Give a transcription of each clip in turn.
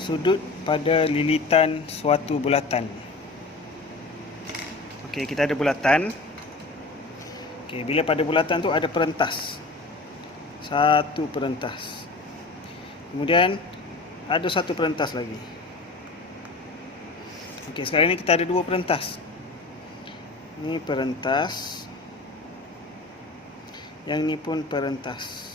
sudut pada lilitan suatu bulatan. Okey, kita ada bulatan. Okey, bila pada bulatan tu ada perentas. Satu perentas. Kemudian ada satu perentas lagi. Okey, sekarang ni kita ada dua perentas. Ini perentas. Yang ni pun perentas.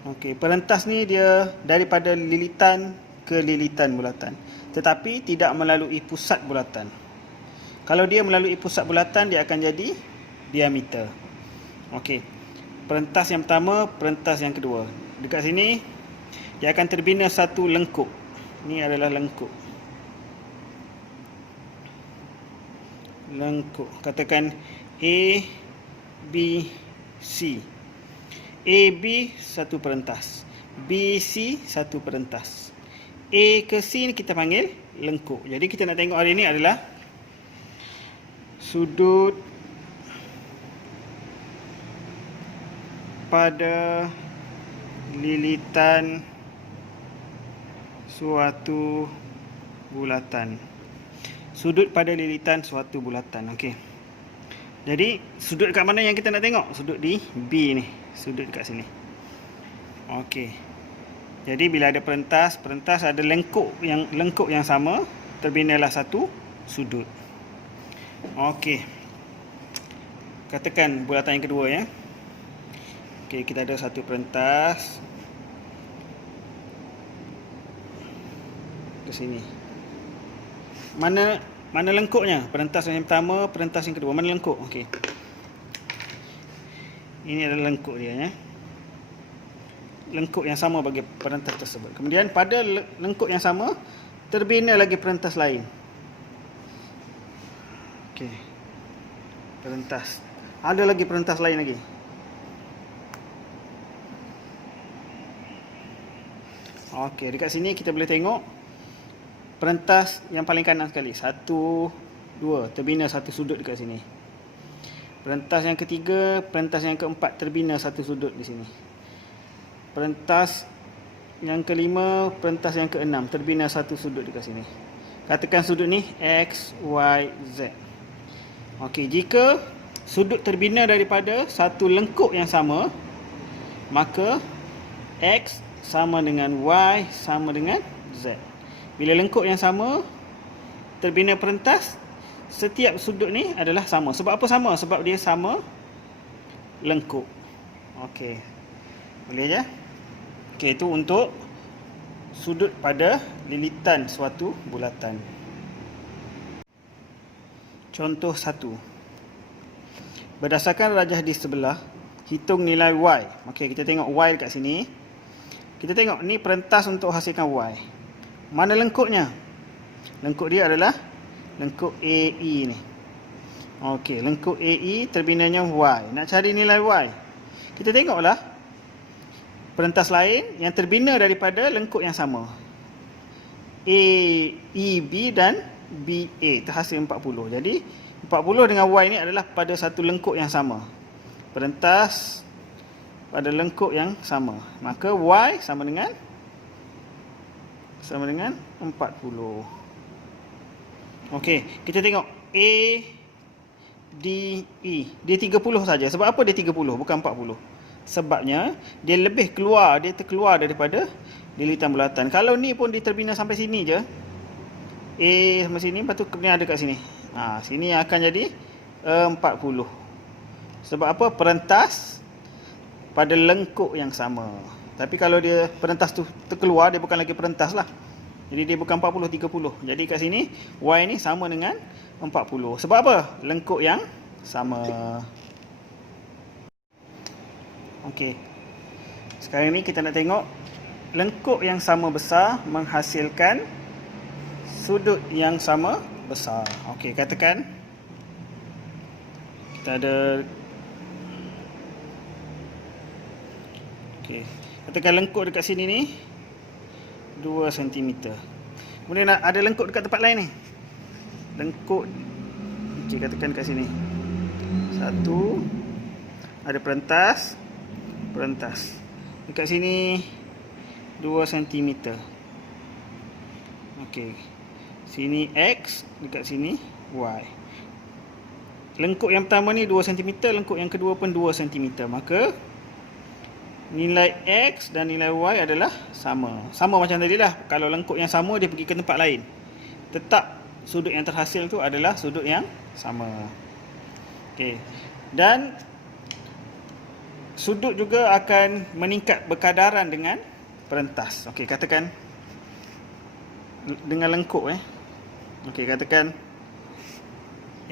Okey, perentas ni dia daripada lilitan ke lilitan bulatan, tetapi tidak melalui pusat bulatan. Kalau dia melalui pusat bulatan, dia akan jadi diameter. Okey, perentas yang pertama, perentas yang kedua. Dekat sini dia akan terbina satu lengkuk. Ini adalah lengkuk. Lengkuk. Katakan A, B, C. A, B satu perentas, B, C satu perentas. A ke C ni kita panggil lengkuk. Jadi kita nak tengok hari ni adalah sudut pada lilitan suatu bulatan. Sudut pada lilitan suatu bulatan. Okey. Jadi sudut dekat mana yang kita nak tengok? Sudut di B ni. Sudut dekat sini. Okey. Jadi bila ada perentas ada lengkuk yang sama, terbinalah satu sudut. Okey. Katakan bulatan yang kedua ya. Okey, kita ada satu perentas ke sini. Mana lengkuknya? Perentas yang pertama, perentas yang kedua. Mana lengkuk? Okey. Ini adalah lengkuk dia ya. Lengkuk yang sama bagi perentas tersebut. Kemudian pada lengkuk yang sama terbina lagi perentas lain. Okey. Perentas. Ada lagi perentas lain lagi. Okey, dekat sini kita boleh tengok perentas yang paling kanan sekali. 1, 2, terbina satu sudut dekat sini. Perentas yang ketiga, perentas yang keempat terbina satu sudut di sini. Perentas yang kelima, perentas yang keenam terbina satu sudut dekat sini. Katakan sudut ni X, Y, Z. Okey, jika sudut terbina daripada satu lengkuk yang sama, maka X sama dengan Y sama dengan Z. Bila lengkuk yang sama terbina perentas, setiap sudut ni adalah sama. Sebab apa sama? Sebab dia sama lengkuk. Okey. Boleh je? Okey, itu untuk sudut pada lilitan suatu bulatan. Contoh 1. Berdasarkan rajah di sebelah, hitung nilai Y. Okey, kita tengok Y dekat sini. Kita tengok ni perentas untuk hasilkan Y. Mana lengkuknya? Lengkuk dia adalah lengkuk AE ni. Okey, lengkuk AE terbinanya Y. Nak cari nilai Y, kita tengoklah perentas lain yang terbina daripada lengkuk yang sama. AEB dan BA terhasil 40. Jadi 40 dengan Y ni adalah pada satu lengkuk yang sama. Perentas pada lengkuk yang sama. Maka Y sama dengan 40. Okey, kita tengok A, D, E. Dia 30 saja. Sebab apa dia 30 bukan 40? Sebabnya dia terkeluar daripada lilitan bulatan. Kalau ni pun dia terbina sampai sini je. A sampai sini, lepas tu kemudian ada kat sini. Sini akan jadi 40. Sebab apa? Perentas pada lengkuk yang sama. Tapi kalau dia perentas tu terkeluar, dia bukan lagi perentas lah. Jadi dia bukan 40, 30. Jadi kat sini Y ni sama dengan 40. Sebab apa? Lengkuk yang sama. Okey. Sekarang ni kita nak tengok lengkuk yang sama besar menghasilkan sudut yang sama besar. Okey, katakan kita ada katakan lengkuk dekat sini ni 2 cm. Kemudian ada lengkuk dekat tempat lain ni. Lengkuk katakan dekat sini. 1, ada perentas. Dekat sini 2 cm. Okey. Sini X, dekat sini Y. Lengkuk yang pertama ni 2 cm, lengkuk yang kedua pun 2 cm. Maka nilai X dan nilai Y adalah sama. Sama macam tadi lah. Kalau lengkuk yang sama dia pergi ke tempat lain, tetap sudut yang terhasil tu adalah sudut yang sama. Okey. Dan sudut juga akan meningkat berkadaran dengan perentas. Okey, katakan dengan lengkuk Okey, katakan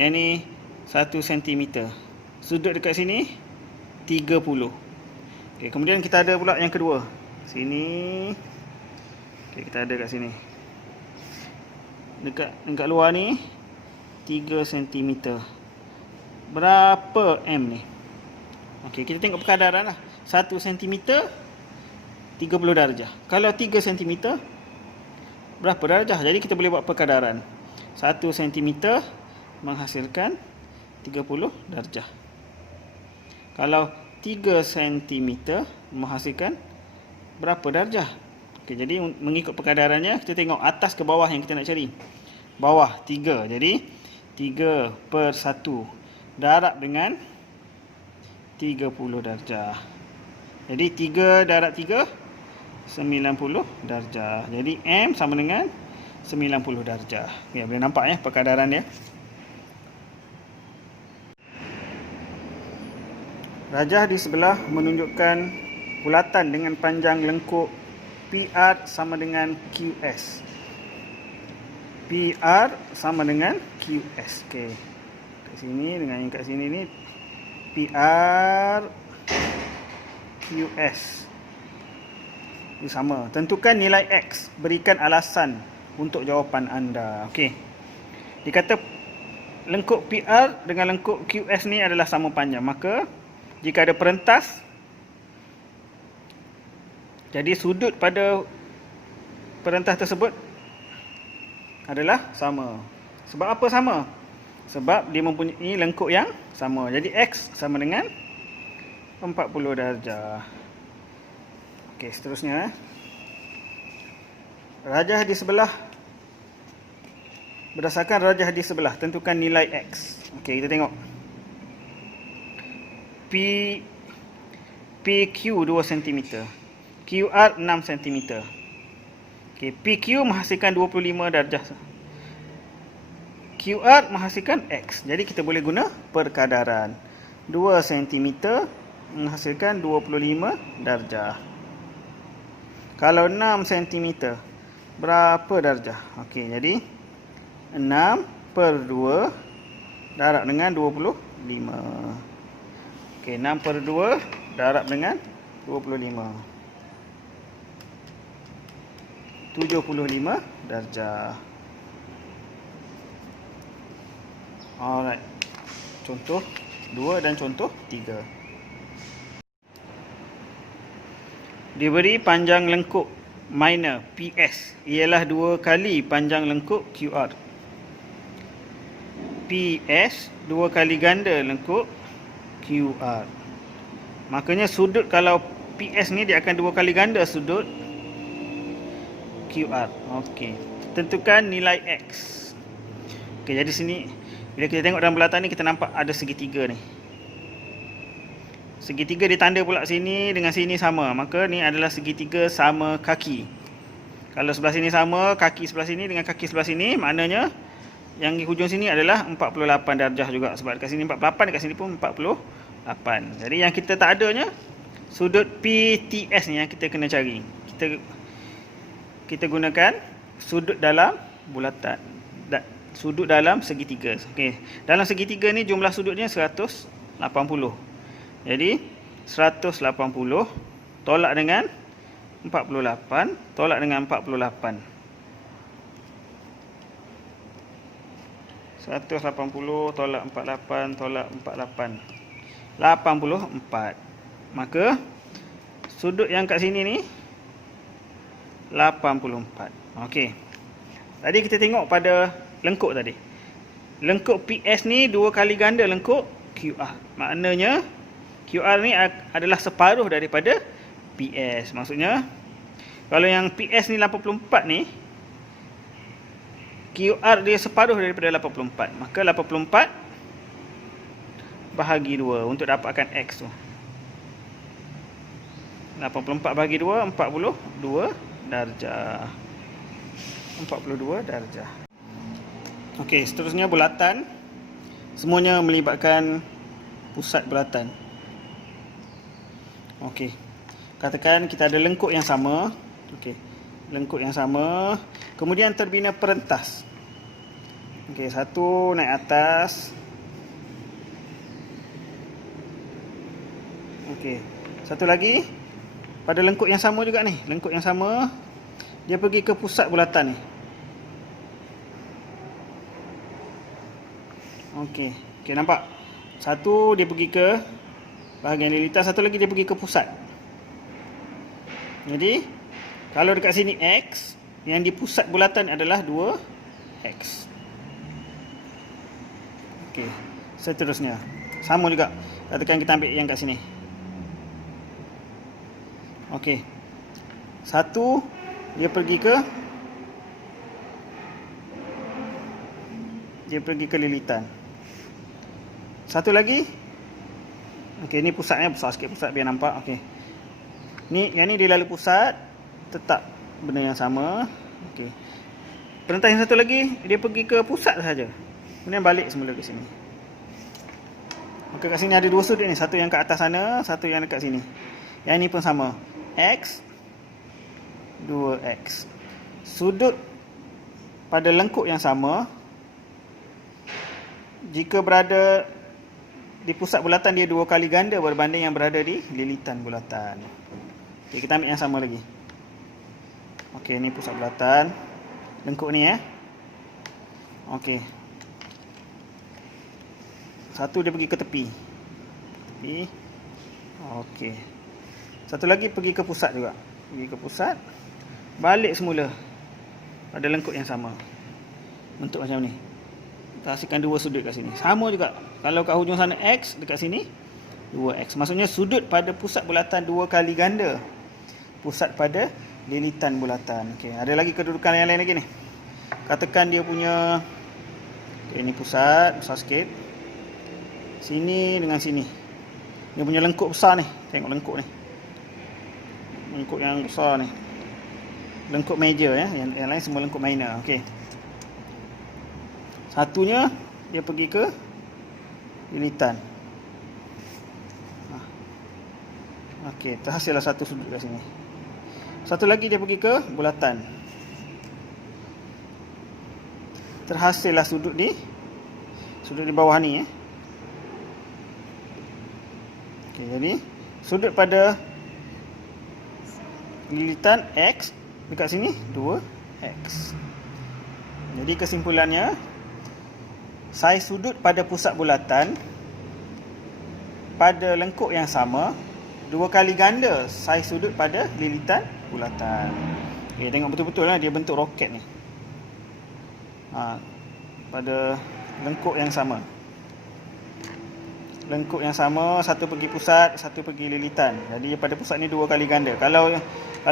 yang ni 1 cm. Sudut dekat sini 30. Okey, kemudian kita ada pula yang kedua. Sini. Okey, kita ada kat sini. Dekat luar ni 3 cm. Berapa M ni? Okey, kita tengok perkadaran lah. 1 cm 30 darjah. Kalau 3 cm berapa darjah? Jadi kita boleh buat perkadaran. 1 cm menghasilkan 30 darjah. Kalau 3 cm menghasilkan berapa darjah? Okey, jadi mengikut perkadarannya kita tengok atas ke bawah yang kita nak cari. Bawah 3. Jadi 3/1 darab dengan 30 darjah. Jadi 3 darab 3 90 darjah. Jadi M sama dengan 90 darjah. Ya, boleh nampak perkadaran dia. Rajah di sebelah menunjukkan bulatan dengan panjang lengkuk PR sama dengan QS. PR sama dengan QS. Okey. Kat sini dengan yang kat sini ni PR QS. Ini sama. Tentukan nilai X. Berikan alasan untuk jawapan anda. Okey. Dikata lengkuk PR dengan lengkuk QS ni adalah sama panjang. Maka jika ada perentas, jadi sudut pada perentas tersebut adalah sama. Sebab apa sama? Sebab dia mempunyai lengkuk yang sama. Jadi X sama dengan 40 darjah. Okey, seterusnya. Rajah di sebelah. Berdasarkan rajah di sebelah, tentukan nilai X. Okey, kita tengok. PQ 2 cm. QR 6 cm. Okey, PQ menghasilkan 25 darjah. QR menghasilkan X. Jadi kita boleh guna perkadaran. 2 cm menghasilkan 25 darjah. Kalau 6 cm berapa darjah? Okey, jadi 6/2 darab dengan 25. Okey, 6/2 darab dengan 25. 75 darjah. Alright. Contoh 2 dan contoh 3. Diberi panjang lengkuk minor PS ialah 2 kali panjang lengkuk QR. PS 2 kali ganda lengkuk QR. Makanya sudut kalau PS ni dia akan 2 kali ganda sudut QR. Okey. Tentukan nilai X. Okey, jadi sini bila kita tengok dalam bulatan ni kita nampak ada segitiga ni. Segitiga ditanda pula sini dengan sini sama. Maka ni adalah segitiga sama kaki. Kalau sebelah sini sama, kaki sebelah sini dengan kaki sebelah sini, maknanya yang di hujung sini adalah 48 darjah juga. Sebab dekat sini 48, dekat sini pun 48. Jadi yang kita tak adanya sudut PTS ni yang kita kena cari. Kita gunakan sudut dalam bulatan. Sudut dalam segitiga. Okey. Dalam segitiga ni jumlah sudutnya 180. Jadi 180 tolak dengan 48, tolak dengan 48. 180 tolak 48 tolak 48. 84. Maka sudut yang kat sini ni 84. Okey. Tadi kita tengok pada lengkuk tadi. Lengkuk PS ni 2 kali ganda lengkuk QR. Maknanya QR ni adalah separuh daripada PS. Maksudnya Kalau yang PS ni 84 ni, QR dia separuh daripada 84. Maka 84 bahagi 2 untuk dapatkan X tu. 84 bahagi 2, 42 darjah. 42 darjah. Okey, seterusnya bulatan. Semuanya melibatkan pusat bulatan. Okey. Katakan kita ada lengkuk yang sama. Okey. Lengkuk yang sama. Kemudian terbina perentas. Okey, satu naik atas. Okey. Satu lagi pada lengkuk yang sama juga ni. Lengkuk yang sama, dia pergi ke pusat bulatan ni. Okey. Okey, nampak? Satu dia pergi ke bahagian lilitan, satu lagi dia pergi ke pusat. Jadi, kalau dekat sini X, yang di pusat bulatan adalah 2X. Okey, seterusnya. Sama juga. Katakan kita ambil yang kat sini. Okey. Satu, dia pergi ke lilitan. Satu lagi. Okey, ni pusatnya besar sikit pusat biar nampak. Okey. Yang ni dia lalu pusat, tetap benda yang sama. Okey. Perentas yang satu lagi, dia pergi ke pusat saja. Kemudian balik semula ke sini. Okey, kat sini ada dua sudut ni, satu yang kat atas sana, satu yang dekat sini. Yang ni pun sama. X 2X. Sudut pada lengkuk yang sama, jika berada di pusat bulatan, dia 2 kali ganda berbanding yang berada di lilitan bulatan. Okey, kita ambil yang sama lagi. Okey, ni pusat bulatan. Lengkuk ni Okey. Satu dia pergi ke tepi. Okey. Satu lagi pergi ke pusat juga. Pergi ke pusat. Balik semula pada lengkuk yang sama. Bentuk macam ni. Kita hasilkan 2 sudut kat sini. Sama juga. Kalau kat hujung sana X, dekat sini 2X. Maksudnya sudut pada pusat bulatan 2 kali ganda pusat pada lilitan bulatan. Okey, ada lagi kedudukan yang lain lagi ni. Katakan dia punya, ini pusat besar sikit. Sini dengan sini. Dia punya lengkuk besar ni. Tengok lengkuk ni. Lengkuk yang besar ni. Lengkuk major Yang lain semua lengkuk minor. Okey. Satunya dia pergi ke lilitan. Okey, terhasillah satu sudut kat sini. Satu lagi dia pergi ke bulatan. Terhasillah sudut di bawah ni Okey, jadi sudut pada lilitan X, dekat sini 2X. Jadi kesimpulannya, saiz sudut pada pusat bulatan pada lengkuk yang sama 2 kali ganda saiz sudut pada lilitan bulatan. Okey, tengok betul-betul dia bentuk roket ni. Pada lengkuk yang sama. Lengkuk yang sama, satu pergi pusat, satu pergi lilitan. Jadi pada pusat ni 2 kali ganda. Kalau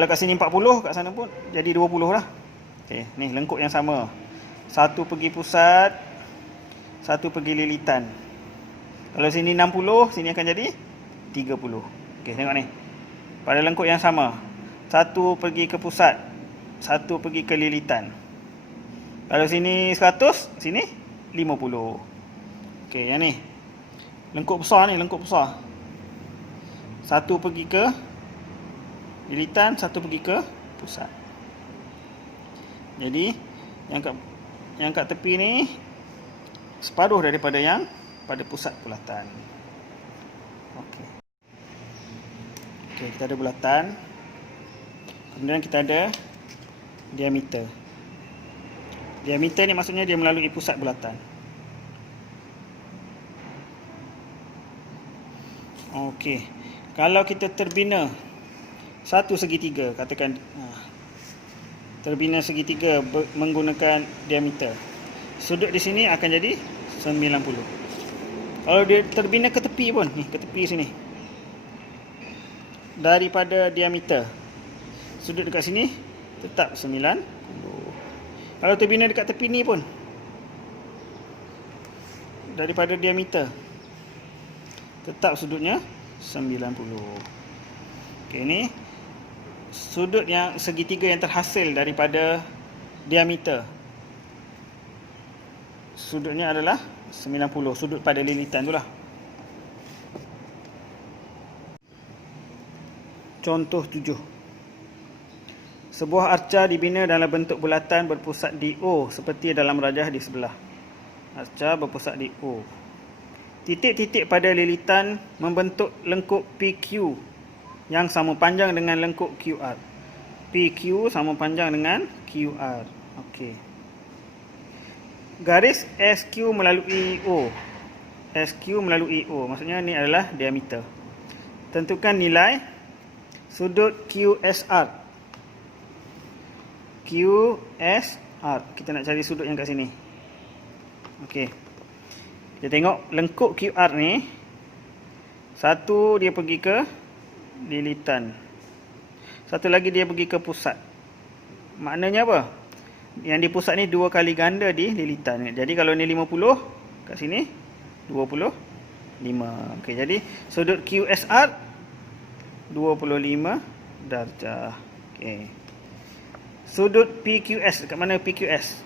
kat sini 40, kat sana pun jadi 20 lah. Okey, ni lengkuk yang sama. Satu pergi pusat, satu pergi lilitan. Kalau sini 60, sini akan jadi 30. Okey, tengok ni. Pada lengkuk yang sama, satu pergi ke pusat, satu pergi ke lilitan. Kalau sini 100, sini 50. Okey, yang ni. Lengkuk besar ni, lengkuk besar. Satu pergi ke lilitan, satu pergi ke pusat. Jadi, yang kat tepi ni separuh daripada yang pada pusat bulatan. Okey. Okey, kita ada bulatan. Kemudian kita ada diameter. Diameter ni maksudnya dia melalui pusat bulatan. Okey. Kalau kita terbina satu segitiga, katakan terbina segitiga menggunakan diameter. Sudut di sini akan jadi 90. Kalau dia terbina ke tepi pun, ni ke tepi sini. Daripada diameter, sudut dekat sini tetap 90. Kalau terbina dekat tepi ni pun daripada diameter tetap sudutnya 90. Okey, ni sudut yang segitiga yang terhasil daripada diameter. Sudutnya adalah 90, sudut pada lilitan itulah. Contoh 7. Sebuah arca dibina dalam bentuk bulatan berpusat di O seperti dalam rajah di sebelah. Arca berpusat di O. Titik-titik pada lilitan membentuk lengkuk PQ yang sama panjang dengan lengkuk QR. PQ sama panjang dengan QR. Okey. Garis SQ melalui O. SQ melalui O. Maksudnya ni adalah diameter. Tentukan nilai sudut QSR. QSR. Kita nak cari sudut yang kat sini. Okey. Kita tengok lengkuk QR ni. Satu dia pergi ke lilitan. Satu lagi dia pergi ke pusat. Maknanya apa? Yang di pusat ni 2 kali ganda di lilitan. Jadi kalau ni 50, kat sini 25. Okey, jadi sudut QSR 25 darjah. Okey. Sudut PQS, dekat mana PQS?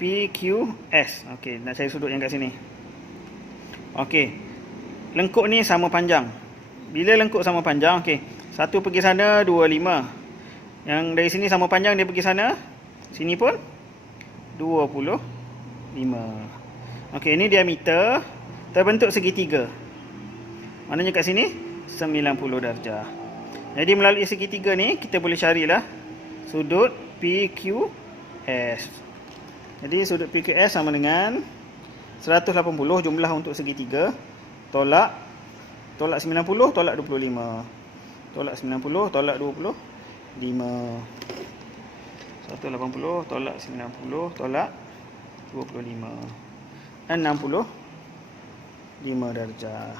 PQS. Okey, nak cari sudut yang kat sini. Okey. Lengkuk ni sama panjang. Bila lengkuk sama panjang, okey. Satu pergi sana 25. Yang dari sini sama panjang, dia pergi sana. Sini pun 25. Okey, ini diameter terbentuk segitiga. Maknanya kat sini 90 darjah. Jadi melalui segitiga ni kita boleh carilah sudut PQS. Jadi sudut PQS sama dengan 180 jumlah untuk segitiga tolak 90 tolak 25. Tolak 90 tolak 25. 180 tolak 90 tolak 25. 65 darjah.